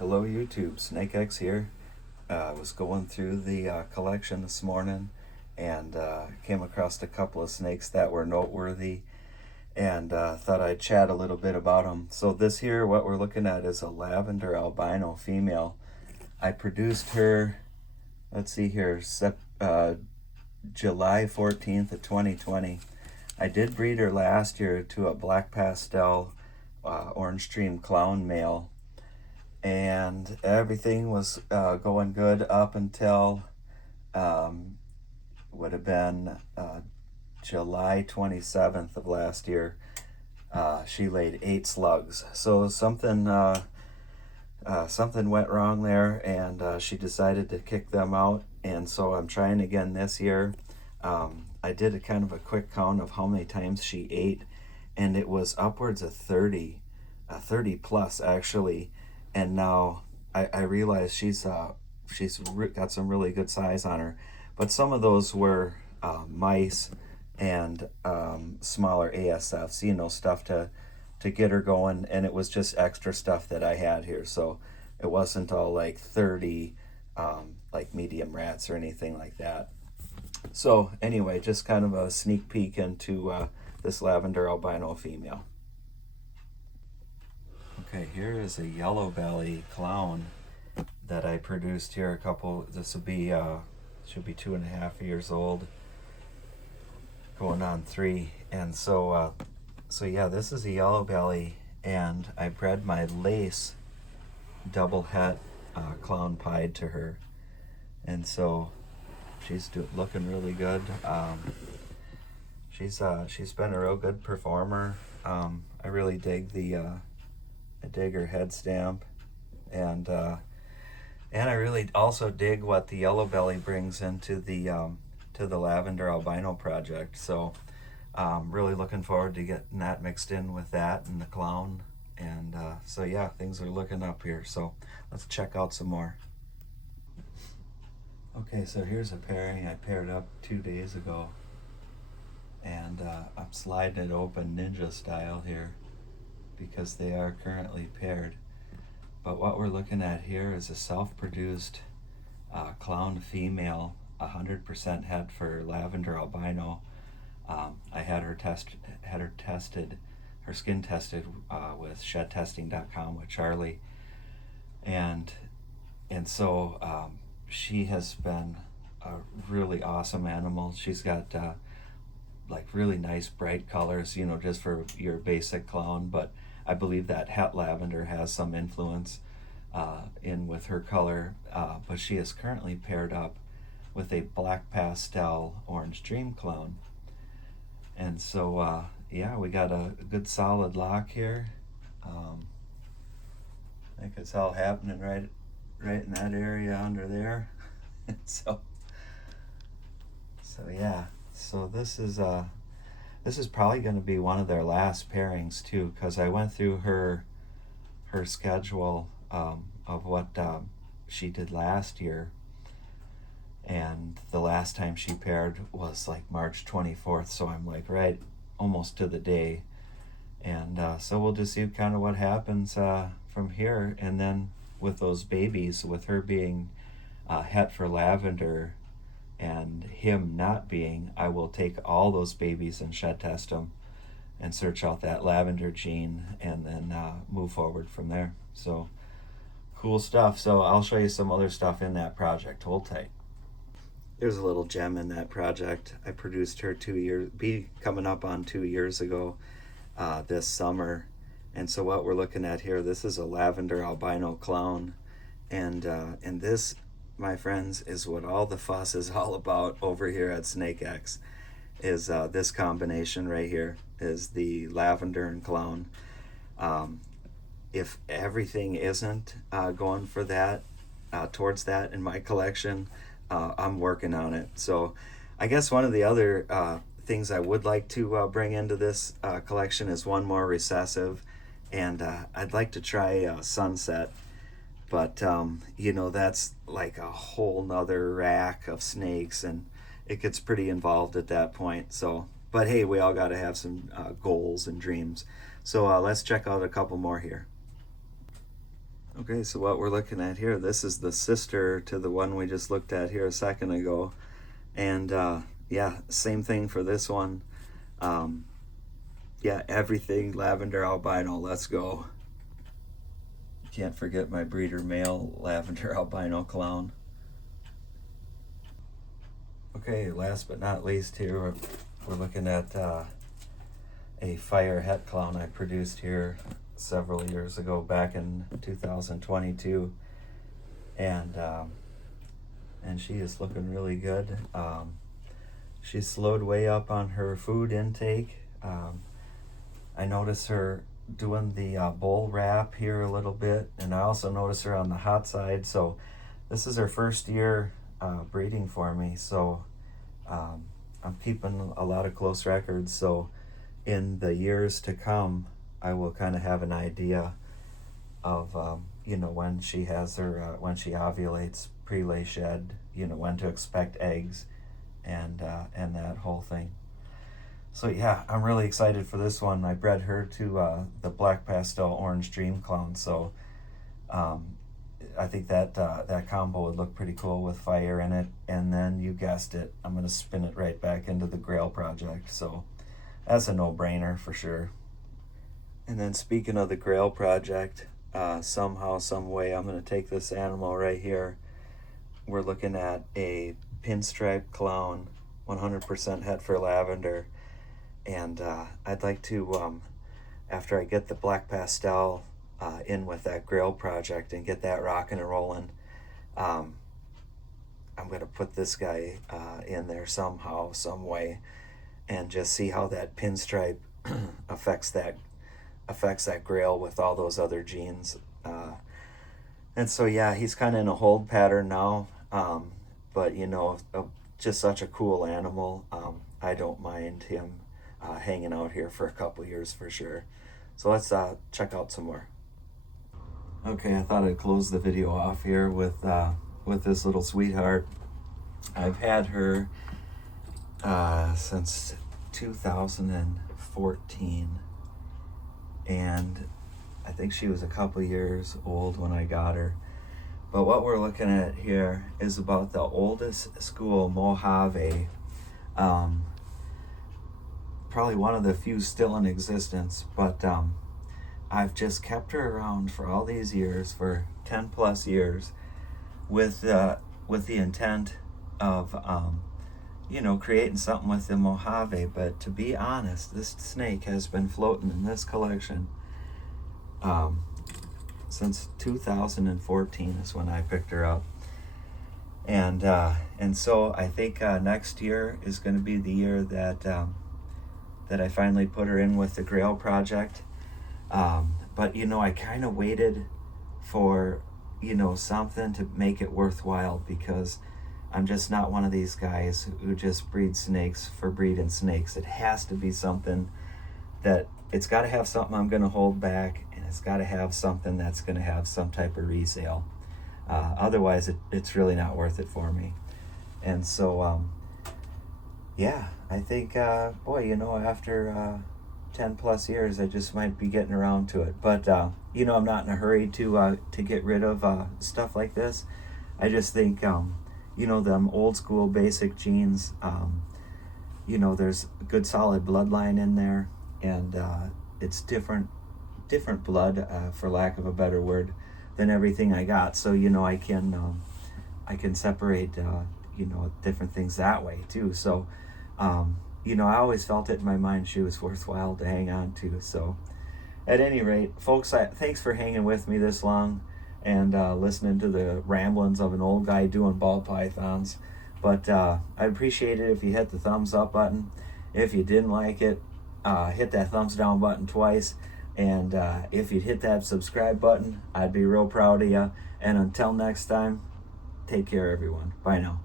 Hello YouTube, SnakeX here. I was going through the collection this morning and came across a couple of snakes that were noteworthy and thought I'd chat a little bit about them. So this here, what we're looking at is a lavender albino female. I produced her, let's see here, July 14th of 2020. I did breed her last year to a black pastel orange stream clown male, and everything was going good up until would have been July 27th of last year. She laid 8 slugs, so something went wrong there, and she decided to kick them out. And so I'm trying again this year. I did a kind of a quick count of how many times she ate, and it was upwards of 30 plus actually. And now I realize she's got some really good size on her, but some of those were mice and smaller ASFs, you know, stuff to get her going, and it was just extra stuff that I had here, so it wasn't all like 30 like medium rats or anything like that. So anyway, just kind of a sneak peek into this lavender albino female. Okay, here is a yellow belly clown that I produced here. This will be should be 2.5 years old, going on 3. And so yeah, this is a yellow belly, and I bred my lace double het clown pied to her, and so she's looking really good. She's been a real good performer. I really dig I dig her head stamp, and I really also dig what the yellow belly brings into the lavender albino project. So really looking forward to getting that mixed in with that and the clown. And so yeah, things are looking up here. So let's check out some more. Okay, so here's a pairing I paired up 2 days ago, and I'm sliding it open ninja style here because they are currently paired. But what we're looking at here is a self-produced clown female, 100% het for lavender albino. I had her skin tested with shedtesting.com with Charlie, and so she has been a really awesome animal. She's got like really nice bright colors, you know, just for your basic clown, but I believe that het lavender has some influence in with her color, but she is currently paired up with a black pastel orange dream clown. And so yeah, we got a good solid lock here. I think it's all happening right in that area under there. so yeah, so this is probably going to be one of their last pairings too, because I went through her schedule of what she did last year, and the last time she paired was like March 24th, so I'm like right almost to the day. And so we'll just see kind of what happens from here. And then with those babies, with her being het for lavender and him not being, I will take all those babies and shed test them and search out that lavender gene, and then move forward from there. So cool stuff. So I'll show you some other stuff in that project. Hold tight. There's a little gem in that project. I produced her coming up on 2 years ago this summer. And so what we're looking at here, this is a lavender albino clown, and this, my friends, is what all the fuss is all about over here at SnakeX. Is this combination right here, is the lavender and clown. If everything isn't going for that, towards that in my collection, I'm working on it. So I guess one of the other things I would like to bring into this collection is one more recessive, and I'd like to try sunset. But you know, that's like a whole nother rack of snakes, and it gets pretty involved at that point. So, but hey, we all got to have some goals and dreams. So let's check out a couple more here. Okay, so what we're looking at here, this is the sister to the one we just looked at here a second ago. And yeah, same thing for this one. Yeah, everything lavender albino, let's go. Can't forget my breeder male lavender albino clown. Okay, last but not least here, we're looking at a fire het clown I produced here several years ago, back in 2022. And she is looking really good. She's slowed way up on her food intake. I notice her doing the bull wrap here a little bit, and I also notice her on the hot side. So this is her first year breeding for me, so I'm keeping a lot of close records. So in the years to come, I will kind of have an idea of you know, when she has her when she ovulates, pre-lay shed, you know, when to expect eggs, and that whole thing. So yeah, I'm really excited for this one. I bred her to the black pastel orange dream clown, so I think that that combo would look pretty cool with fire in it. And then you guessed it, I'm gonna spin it right back into the Grail project. So that's a no-brainer for sure. And then speaking of the Grail project, somehow, some way, I'm gonna take this animal right here. We're looking at a pinstripe clown, 100% het for lavender. And I'd like to, after I get the black pastel in with that Grail project and get that rocking and rolling, I'm going to put this guy in there somehow, some way, and just see how that pinstripe affects that Grail with all those other genes. And so yeah, he's kind of in a hold pattern now, but you know, just such a cool animal. I don't mind him hanging out here for a couple years for sure. So let's check out some more. Okay, I thought I'd close the video off here with this little sweetheart. I've had her since 2014, and I think she was a couple years old when I got her. But what we're looking at here is about the oldest school Mojave, probably one of the few still in existence, but I've just kept her around for all these years, for 10 plus years, with the intent of you know, creating something with the Mojave. But to be honest, this snake has been floating in this collection since 2014 is when I picked her up. And so I think next year is going to be the year that I finally put her in with the Grail project. But you know, I kind of waited for, you know, something to make it worthwhile, because I'm just not one of these guys who just breeds snakes for breeding snakes. It has to be something that, it's got to have something I'm going to hold back, and it's got to have something that's going to have some type of resale. Otherwise, it's really not worth it for me. And so, yeah, I think, boy, you know, after 10 plus years, I just might be getting around to it. But, you know, I'm not in a hurry to get rid of stuff like this. I just think, you know, them old school basic genes, you know, there's a good solid bloodline in there, and it's different blood, for lack of a better word, than everything I got. So, you know, I can separate, you know, different things that way too. So, you know, I always felt it in my mind she was worthwhile to hang on to. So at any rate, folks, thanks for hanging with me this long and listening to the ramblings of an old guy doing ball pythons. But I'd appreciate it if you hit the thumbs up button. If you didn't like it, hit that thumbs down button twice. And if you'd hit that subscribe button, I'd be real proud of you. And until next time, take care, everyone. Bye now.